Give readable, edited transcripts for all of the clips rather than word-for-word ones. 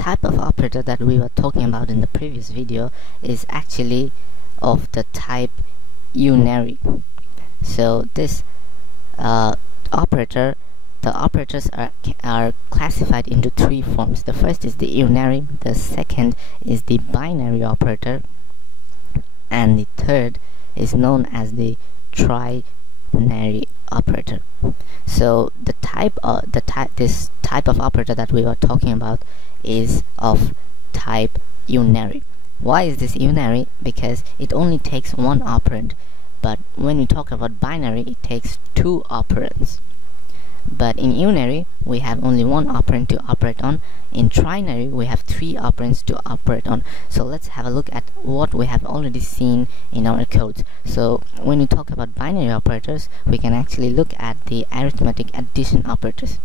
type of operator that we were talking about in the previous video is actually of the type unary. So this operator, the operators are classified into three forms. The first is the unary, the second is the binary operator, and the third is known as the ternary operator. So this type of operator that we were talking about is of type unary. Why is this unary? Because it only takes one operand, but when we talk about binary, it takes two operands. But in unary, we have only one operand to operate on. In ternary, we have three operands to operate on. So let's have a look at what we have already seen in our codes. So when we talk about binary operators, we can actually look at the arithmetic addition operators.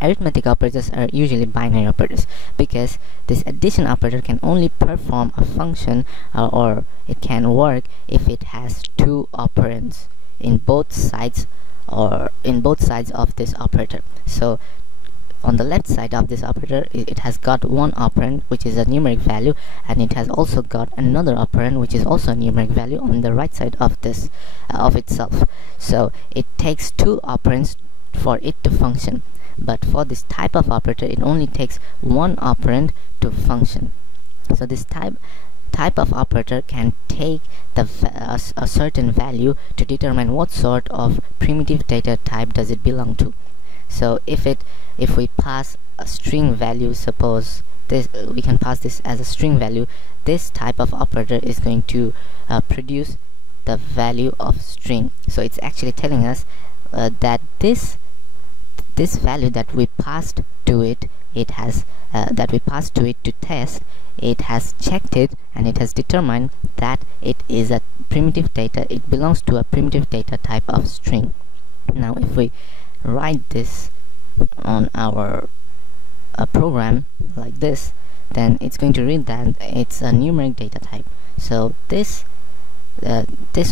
Arithmetic operators are usually binary operators because this addition operator can only perform a function or it can work if it has two operands in both sides of this operator. So on the left side of this operator, it has got one operand, which is a numeric value, and it has also got another operand, which is also a numeric value on the right side of this of itself. So it takes two operands for it to function. But for this type of operator, it only takes one operand to function. So this type of operator can take a certain value to determine what sort of primitive data type does it belong to. So if we pass a string value, suppose this, we can pass this as a string value, this type of operator is going to produce the value of string. So it's actually telling us that this value that we passed to it, to test, it has checked it and it has determined that it is a primitive data, it belongs to a primitive data type of string. Now if we write this on our program like this, then it's going to read that it's a numeric data type. So this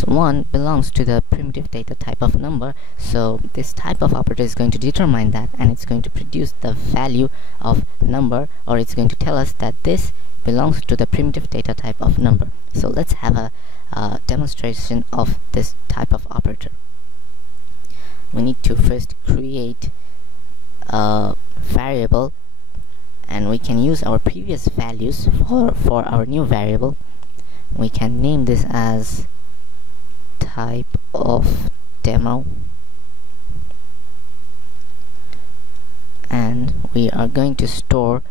one belongs to the primitive data type of number, so this type of operator is going to determine that, and it's going to produce the value of number, or it's going to tell us that this belongs to the primitive data type of number. So let's have a demonstration of this type of operator. We need to first create a variable, and we can use our previous values for our new variable. We can name this as Typeof demo, and we are going to store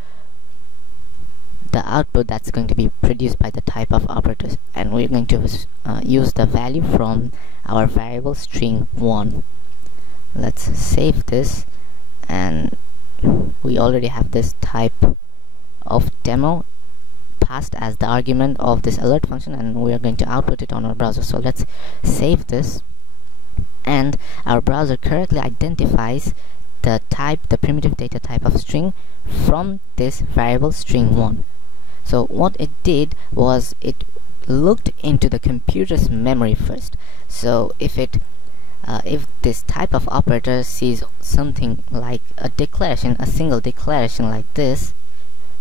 the output that's going to be produced by the type of operators, and we're going to use the value from our variable string1. Let's save this, and we already have this type of demo passed as the argument of this alert function, and we are going to output it on our browser. So let's save this, and our browser correctly identifies the primitive data type of string from this variable string1. So what it did was it looked into the computer's memory first. So if this type of operator sees something like a declaration, a single declaration like this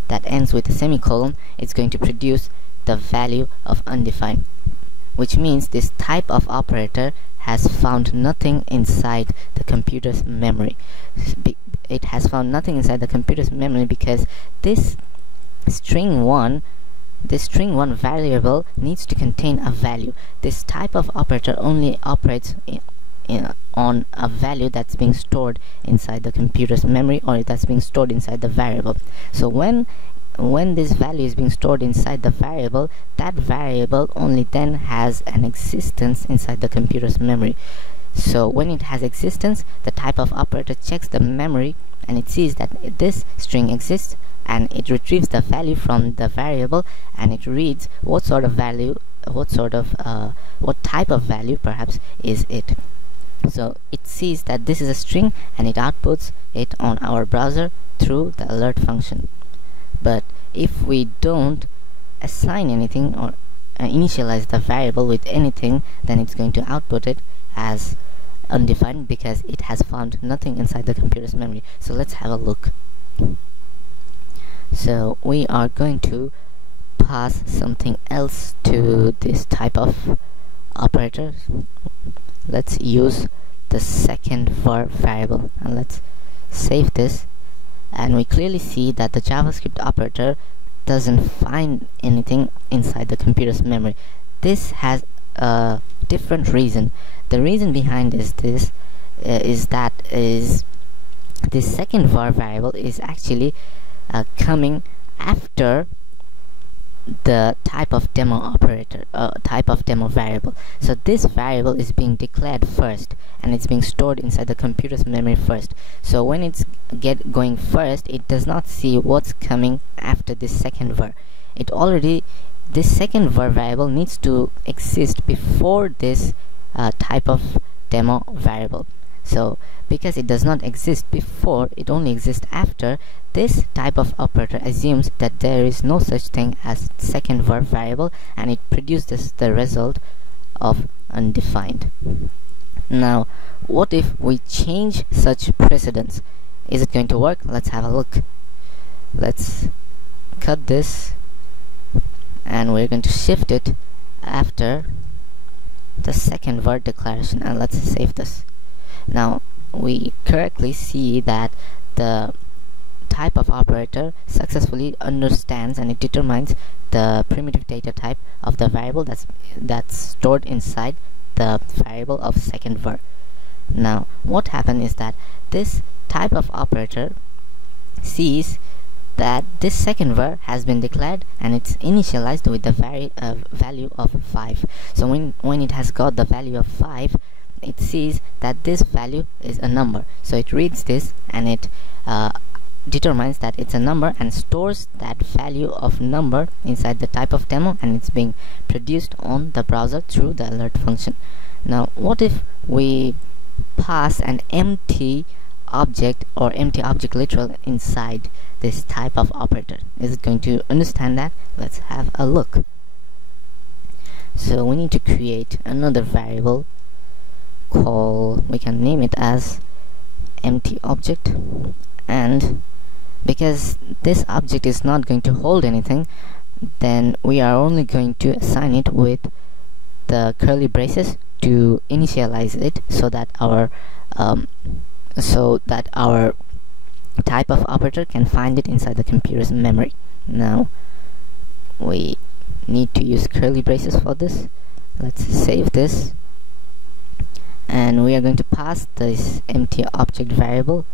that ends with a semicolon, it's going to produce the value of undefined, which means this type of operator has found nothing inside the computer's memory. It has found nothing inside the computer's memory because this string1 variable needs to contain a value. This type of operator only operates on a value that's being stored inside the computer's memory, or that's being stored inside the variable. So when this value is being stored inside the variable, that variable only then has an existence inside the computer's memory. So when it has existence, the type of operator checks the memory, and it sees that this string exists, and it retrieves the value from the variable, and it reads what sort of value, what type of value perhaps is it. So it sees that this is a string, and it outputs it on our browser through the alert function. But if we don't assign anything or initialize the variable with anything, then it's going to output it as undefined because it has found nothing inside the computer's memory. So let's have a look. So we are going to pass something else to this type of operator. Let's use the second var variable, and let's save this, and we clearly see that the JavaScript operator doesn't find anything inside the computer's memory. This has a different reason. The reason behind this is this second var variable is actually coming after the type of demo operator, type of demo variable. So this variable is being declared first, and it's being stored inside the computer's memory first. So when it's going first, it does not see what's coming after this second var. This second var variable needs to exist before this type of demo variable. So because it does not exist before, it only exists after, this type of operator assumes that there is no such thing as second var variable, and it produces the result of undefined. Now, what if we change such precedence? Is it going to work? Let's have a look. Let's cut this, and we're going to shift it after the second var declaration, and let's save this. Now we correctly see that the type of operator successfully understands and it determines the primitive data type of the variable that's stored inside the variable of second var. Now what happened is that this type of operator sees that this second var has been declared, and it's initialized with the value of 5. So when it has got the value of 5, it sees that this value is a number. So it reads this, and it determines that it's a number and stores that value of number inside the type of demo, and it's being produced on the browser through the alert function. Now what if we pass an empty object or empty object literal inside this type of operator? Is it going to understand that? Let's have a look. So we need to create another variable we can name it as empty object, and because this object is not going to hold anything, then we are only going to assign it with the curly braces to initialize it, so that our type of operator can find it inside the computer's memory. Now we need to use curly braces for this. Let's save this, and we are going to pass this empty object variable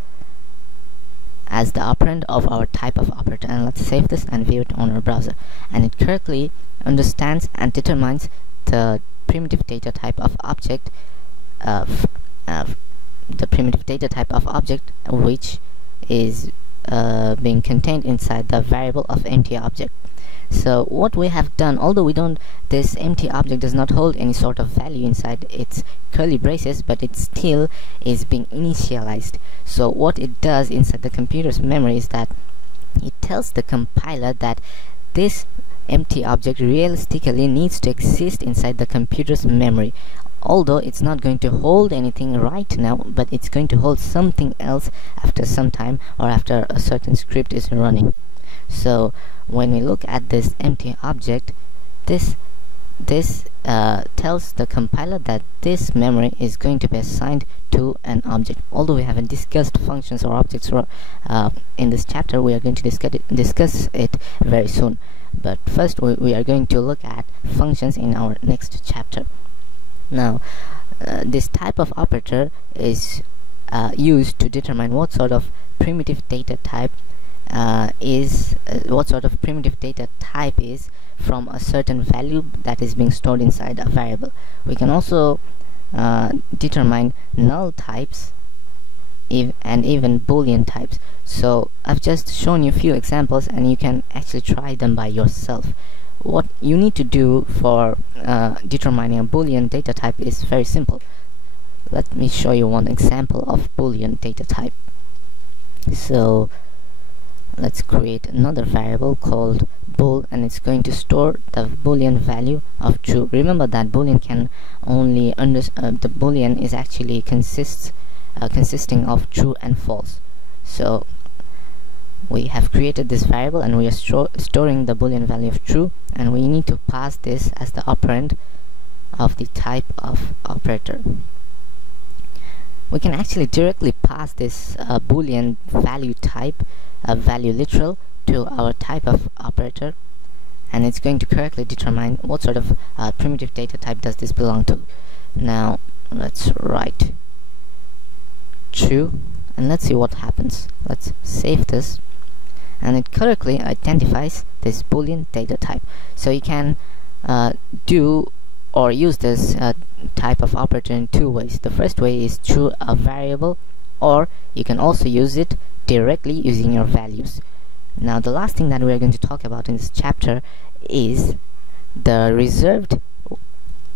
as the operand of our type of operator, and let's save this and view it on our browser, and it correctly understands and determines the primitive data type of object which is being contained inside the variable of empty object. So what we have done, although this empty object does not hold any sort of value inside its curly braces, but it still is being initialized. So what it does inside the computer's memory is that it tells the compiler that this empty object realistically needs to exist inside the computer's memory, although it's not going to hold anything right now, but it's going to hold something else after some time, or after a certain script is running. So when we look at this empty object, this tells the compiler that this memory is going to be assigned to an object. Although we haven't discussed functions or objects in this chapter, we are going to discuss it very soon. But first we are going to look at functions in our next chapter. Now this type of operator is used to determine what sort of primitive data type is from a certain value that is being stored inside a variable. We can also determine null types and even Boolean types. So I've just shown you a few examples, and you can actually try them by yourself. What you need to do for determining a Boolean data type is very simple. Let me show you one example of Boolean data type. So let's create another variable called bool, and it's going to store the Boolean value of true. Remember that Boolean can only the Boolean is actually consisting of true and false. So we have created this variable and we are storing the boolean value of true, and we need to pass this as the operand of the Typeof operator. We can actually directly pass this boolean value type, value literal, to our Typeof operator, and it's going to correctly determine what sort of primitive data type does this belong to. Now let's write true and let's see what happens. Let's save this, and it correctly identifies this boolean data type. So you can do or use this Typeof operator in two ways. The first way is through a variable, or you can also use it directly using your values. Now the last thing that we are going to talk about in this chapter is the reserved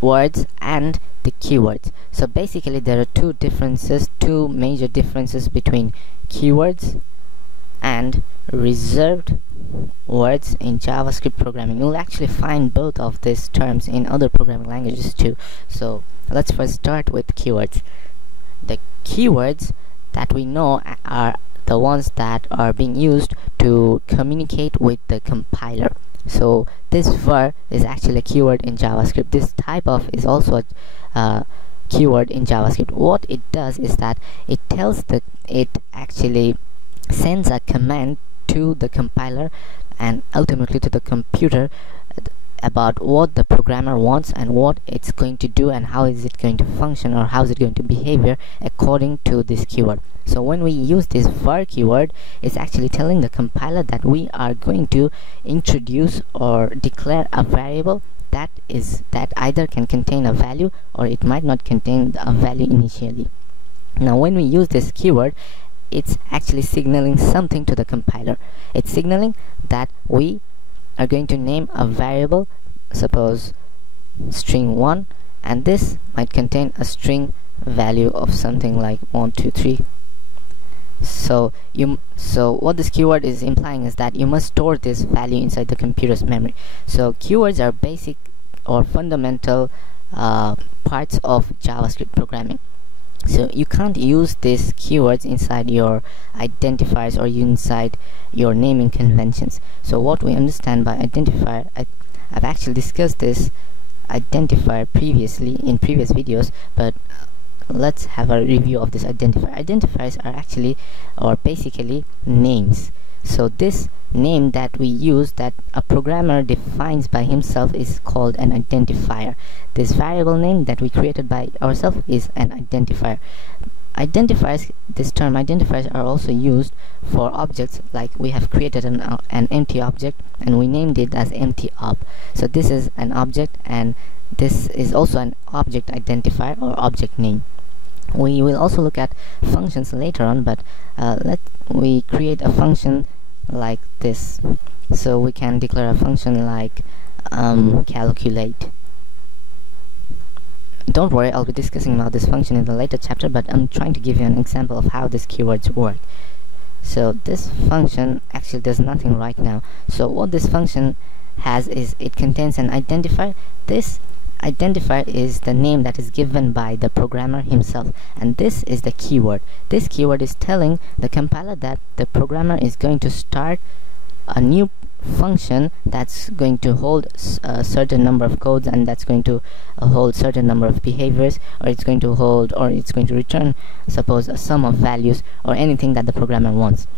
words and the keywords. So basically there are two major differences between keywords and reserved words in JavaScript programming. You'll actually find both of these terms in other programming languages too. So let's first start with keywords. The keywords that we know are the ones that are being used to communicate with the compiler. So this var is actually a keyword in JavaScript. This Typeof is also a keyword in JavaScript. What it does is that it actually sends a command to the compiler and ultimately to the computer about what the programmer wants and what it's going to do and how is it going to function or how is it going to behave according to this keyword. So when we use this var keyword, it's actually telling the compiler that we are going to introduce or declare a variable that either can contain a value or it might not contain a value initially. Now when we use this keyword, it's actually signaling something to the compiler. It's signaling that we are going to name a variable, suppose string 1, and this might contain a string value of something like 1, 2, 3. So what this keyword is implying is that you must store this value inside the computer's memory. So keywords are basic or fundamental parts of JavaScript programming. So you can't use these keywords inside your identifiers or inside your naming conventions. So what we understand by identifier, I've actually discussed this identifier previously in previous videos, but let's have a review of this identifier. Identifiers are actually or basically names. So this name that we use, that a programmer defines by himself, is called an identifier. This variable name that we created by ourselves is an identifier. This term identifiers are also used for objects, like we have created an empty object and we named it as empty ob. So this is an object and this is also an object identifier or object name. We will also look at functions later on, but we create a function like this. So we can declare a function like calculate. Don't worry, I'll be discussing about this function in the later chapter, but I'm trying to give you an example of how these keywords work. So this function actually does nothing right now. So what this function has is it contains an identifier. This identifier is the name that is given by the programmer himself, and this is the keyword. This keyword is telling the compiler that the programmer is going to start a new function that's going to hold a certain number of codes, and that's going to hold certain number of behaviors, or it's going to hold, or it's going to return, suppose, a sum of values or anything that the programmer wants.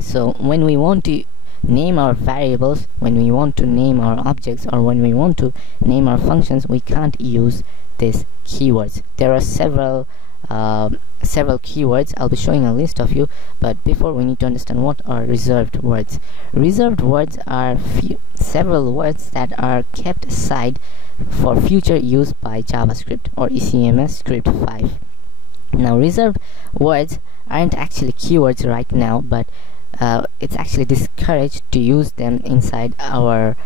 So when we want to name our variables, when we want to name our objects, or when we want to name our functions, we can't use these keywords. There are several keywords. I'll be showing a list of you, but before, we need to understand what are reserved words. Reserved words are several words that are kept aside for future use by JavaScript or ECMAScript 5. Now reserved words aren't actually keywords right now, but it's actually discouraged to use them inside our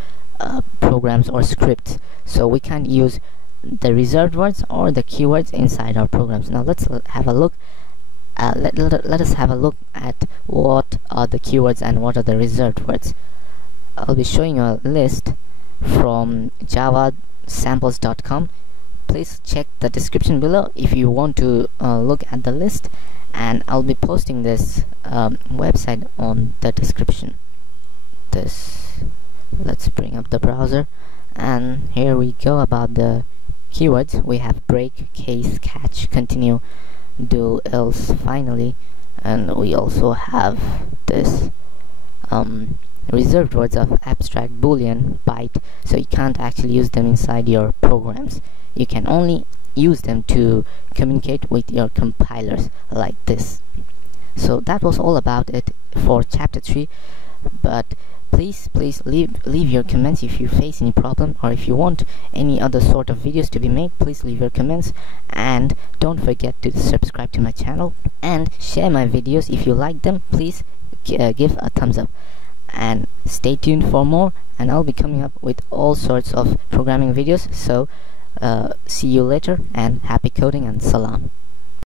programs or scripts. So we can't use the reserved words or the keywords inside our programs. Now let's have a look. Let us have a look at what are the keywords and what are the reserved words. I'll be showing you a list from javasamples.com. Please check the description below if you want to look at the list, and I'll be posting this website on the description. Let's bring up the browser, and here we go. About the keywords, we have break, case, catch, continue, do, else, finally, and we also have this reserved words of abstract, Boolean, byte, so you can't actually use them inside your programs. You can only use them to communicate with your compilers like this. So that was all about it for chapter 3, but please leave your comments if you face any problem, or if you want any other sort of videos to be made. Please leave your comments, and don't forget to subscribe to my channel and share my videos. If you like them, please give a thumbs up, and stay tuned for more, and I'll be coming up with all sorts of programming videos. So see you later, and happy coding, and salam.